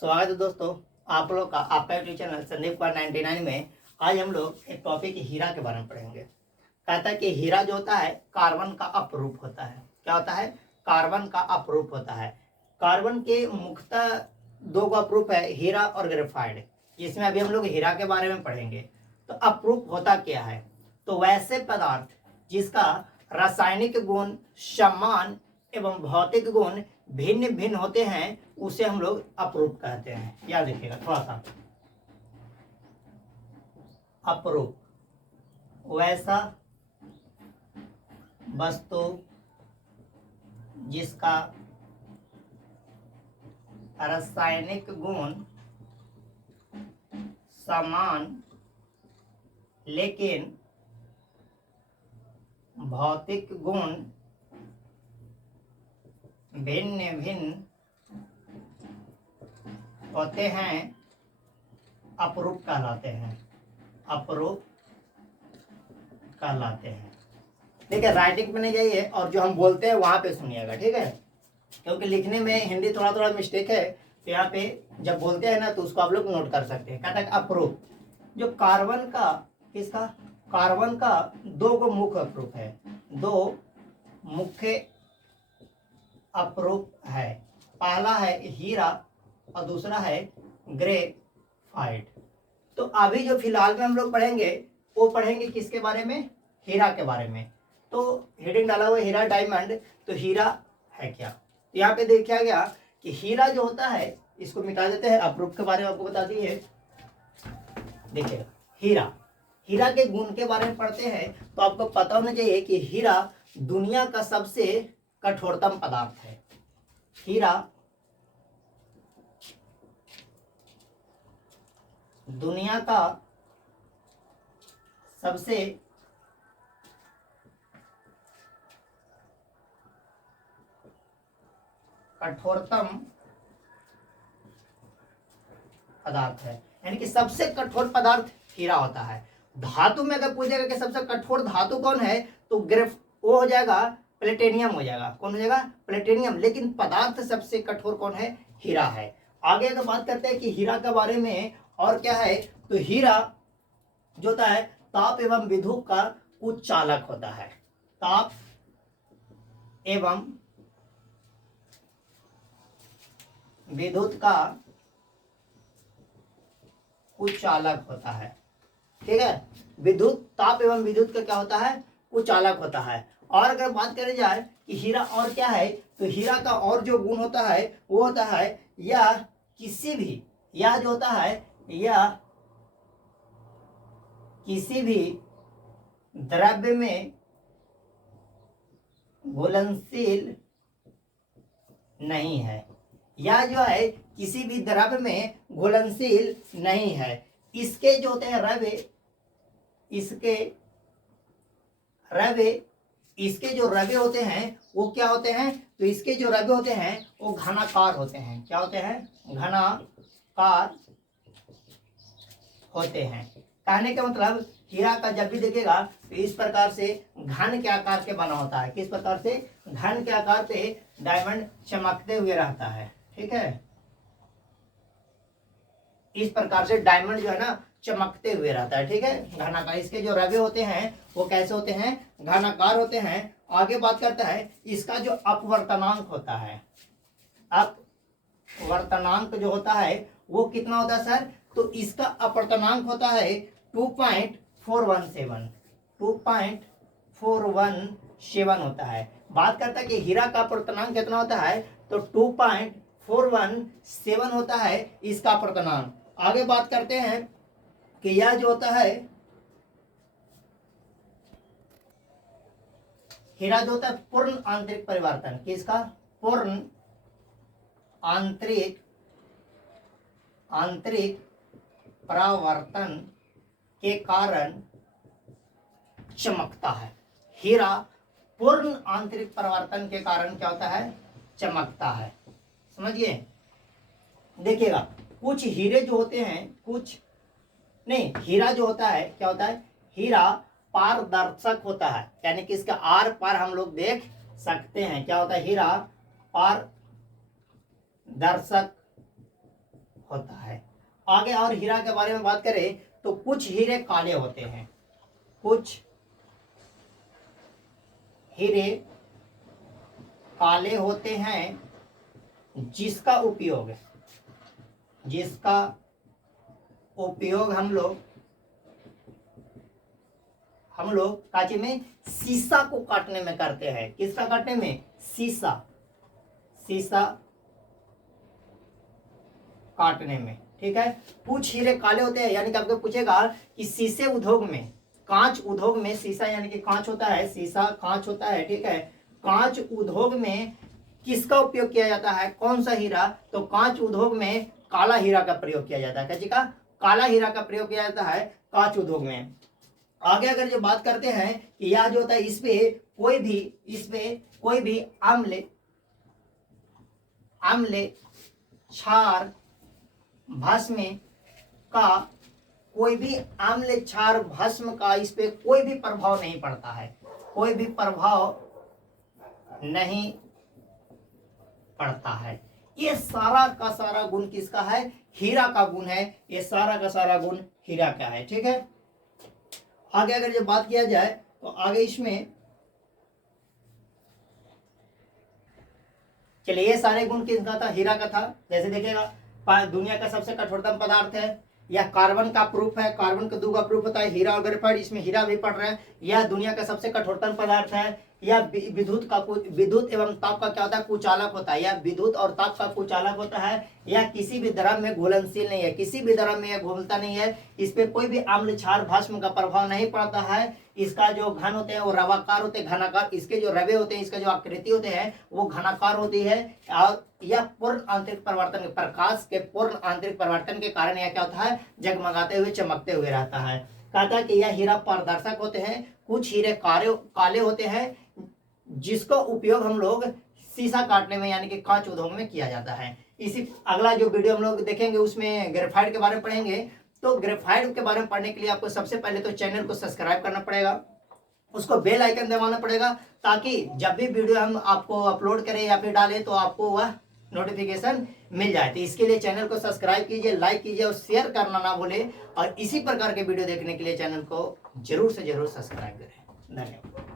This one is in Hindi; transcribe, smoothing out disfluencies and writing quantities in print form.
स्वागत है दोस्तों, आप लोग का आपका यूट्यूब चैनल संदीप कुमार 99 में। आज हम लोग एक टॉपिक हीरा के बारे में पढ़ेंगे। कहता है कि हीरा जो होता है कार्बन का अपरूप होता है। क्या होता है? कार्बन का अपरूप होता है। कार्बन के मुख्यतः दो का अपरूप है, हीरा और ग्रेफाइट, जिसमें अभी हम लोग हीरा के बारे में पढ़ेंगे। तो अपरूप होता क्या है? तो वैसे पदार्थ जिसका रासायनिक गुण समान एवं भौतिक गुण भिन्न भिन्न होते हैं उसे हम लोग अपरूप कहते हैं। याद रखिएगा थोड़ा सा। अपरूप वैसा वस्तु जिसका रासायनिक गुण समान लेकिन भौतिक गुण भिन्न भिन्न होते हैं, अपरूप कहलाते हैं। अपरूप कहलाते हैं। ठीक है, राइटिंग पे नहीं जाइए और जो हम बोलते हैं वहां पे सुनिएगा, ठीक है? क्योंकि लिखने में हिंदी थोड़ा थोड़ा मिस्टेक है, तो यहाँ पे जब बोलते हैं ना तो उसको आप लोग नोट कर सकते हैं। कहता है अपरूप जो कार्बन का, किसका? कार्बन का दो गो मुख्य अपरूप है। दो मुख्य अपरूप है। पहला है हीरा और दूसरा है ग्रेफाइट। तो अभी जो फिलहाल में हम लोग पढ़ेंगे वो पढ़ेंगे किसके बारे में? हीरा के बारे में। तो हेडिंग डाला हुआ हीरा डायमंड। तो हीरा है क्या? तो यहाँ पे देखा गया कि हीरा जो होता है, इसको मिटा देते हैं, अपरूप के बारे में आपको बता दिए। देखिए हीरा, हीरा के गुण के बारे में पढ़ते हैं तो आपको पता होना चाहिए कि हीरा दुनिया का सबसे कठोरतम पदार्थ है। हीरा दुनिया का सबसे कठोरतम पदार्थ है, यानी कि सबसे कठोर पदार्थ हीरा होता है। धातु में अगर पूछेगा कि सबसे कठोर धातु कौन है तो वो हो जाएगा प्लेटिनियम हो जाएगा। कौन हो जाएगा? प्लेटिनियम। लेकिन पदार्थ सबसे कठोर कौन है? हीरा है। आगे अगर बात करते हैं कि हीरा के बारे में और क्या है, तो हीरा जो होता है ताप एवं विद्युत का कुछ चालक होता है। ताप एवं विद्युत का कुछ चालक होता है। ठीक है, विद्युत, ताप एवं विद्युत का क्या होता है? कुछ चालक होता है। और अगर बात करी जाए कि हीरा और क्या है, तो हीरा का और जो गुण होता है वो होता है यह किसी भी, यह जो होता है यह किसी भी द्रव्य में घुलनशील नहीं है। यह जो है किसी भी द्रव्य में घुलनशील नहीं है। इसके जो होते हैं रव्य, इसके जो रव्य होते हैं वो क्या होते हैं? तो इसके जो रव्य होते हैं वो घनाकार होते हैं। क्या होते हैं? घनाकार होते हैं। कहने का मतलब हीरा का जब भी देखेगा तो इस प्रकार से घन के आकार के बना होता है। किस प्रकार से? घन के आकार पे डायमंड चमकते हुए रहता है। ठीक है, इस प्रकार से डायमंड जो है ना चमकते हुए रहता है। ठीक है, घनाकार। इसके जो रवे होते हैं वो कैसे होते हैं? घनाकार होते हैं। आगे बात करता है इसका जो अपवर्तनांक होता है, अपवर्तनांक जो होता है वो कितना होता है सर? तो इसका अपवर्तनांक होता है 2.417 2.417 होता है। बात करता है कि हीरा का अपवर्तनांक कितना होता है, तो 2.417 होता है इसका अपवर्तनांक। आगे बात करते हैं कि यह जो होता है हीरा जो होता है पूर्ण आंतरिक परिवर्तन, किसका? पूर्ण आंतरिक परावर्तन के कारण चमकता है। हीरा पूर्ण आंतरिक परिवर्तन के कारण क्या होता है? चमकता है। समझिए, देखिएगा कुछ हीरे जो होते हैं, कुछ नहीं, हीरा जो होता है क्या होता है? हीरा पारदर्शक होता है, यानी कि इसका आर पार हम लोग देख सकते हैं। क्या होता है? हीरा पारदर्शक होता है। आगे और हीरा के बारे में बात करें तो कुछ हीरे काले होते हैं, कुछ हीरे काले होते हैं जिसका उपयोग हम लोग कांचे में शीशा को काटने में करते हैं। किसका काटने में? शीशा काटने में। ठीक है, कुछ हीरे काले होते हैं, यानी कि आपको पूछेगा कि शीशे उद्योग में, कांच उद्योग में, शीशा यानी कि कांच होता है, शीशा कांच होता है। ठीक है, कांच उद्योग में किसका उपयोग किया जाता है? कौन सा हीरा? तो कांच उद्योग में काला हीरा का प्रयोग किया जाता है। क्या जी का? काला हीरा का प्रयोग किया जाता है कांच उद्योग में। आगे अगर जो बात करते हैं कि यह जो होता है, इसपे कोई भी आम्ल क्षार भस्म का कोई भी आम्ल क्षार भस्म का इस पे कोई भी प्रभाव नहीं पड़ता है, कोई भी प्रभाव नहीं पड़ता है। ये सारा का सारा गुण किसका है? हीरा का गुण है। ये सारा का सारा गुण हीरा का है। ठीक है, आगे अगर जब बात किया जाए तो आगे इसमें चलिए, ये सारे गुण किसका था? हीरा का था। जैसे देखिएगा, दुनिया का सबसे कठोरतम पदार्थ है, यह कार्बन का प्रूफ है, कार्बन का 2 का प्रूफ होता है हीरा और ग्रेफाइट, इसमें हीरा भी पड़ रहा है। यह दुनिया का सबसे कठोरतम पदार्थ है। यह विद्युत एवं ताप का क्या होता है? कुचालक होता है। यह विद्युत और ताप का कुचालक होता है। यह किसी भी द्रव में घुलनशील नहीं है, किसी भी द्रव में यह घुलता नहीं है। इस पे कोई भी आम्ल क्षार भस्म का प्रभाव नहीं पड़ता है। इसका जो घन होते हैं वो रवाकार होते हैं, घनाकार। इसके जो रवे होते हैं, इसका जो आकृति होते हैं वो घनाकार होती है। और यह पूर्ण आंतरिक परिवर्तन, प्रकाश के पूर्ण आंतरिक परिवर्तन के कारण यह क्या होता है? जगमगाते हुए, चमकते हुए रहता है। कहता है कि यह हीरा पारदर्शक होते हैं। कुछ हीरे काले होते हैं जिसका उपयोग हम लोग शीशा काटने में यानी कि कांच उद्योग में किया जाता है। इसी अगला जो वीडियो हम लोग देखेंगे उसमें ग्रेफाइट के बारे में पढ़ेंगे। तो ग्रेफाइट के बारे में पढ़ने के लिए आपको सबसे पहले तो चैनल को सब्सक्राइब करना पड़ेगा, उसको बेल आइकन दबाना पड़ेगा, ताकि जब भी वीडियो हम आपको अपलोड करें या फिर डालें तो आपको वह नोटिफिकेशन मिल जाए। तो इसके लिए चैनल को सब्सक्राइब कीजिए, लाइक कीजिए और शेयर करना ना भूलें। और इसी प्रकार के वीडियो देखने के लिए चैनल को जरूर से जरूर सब्सक्राइब करें। धन्यवाद।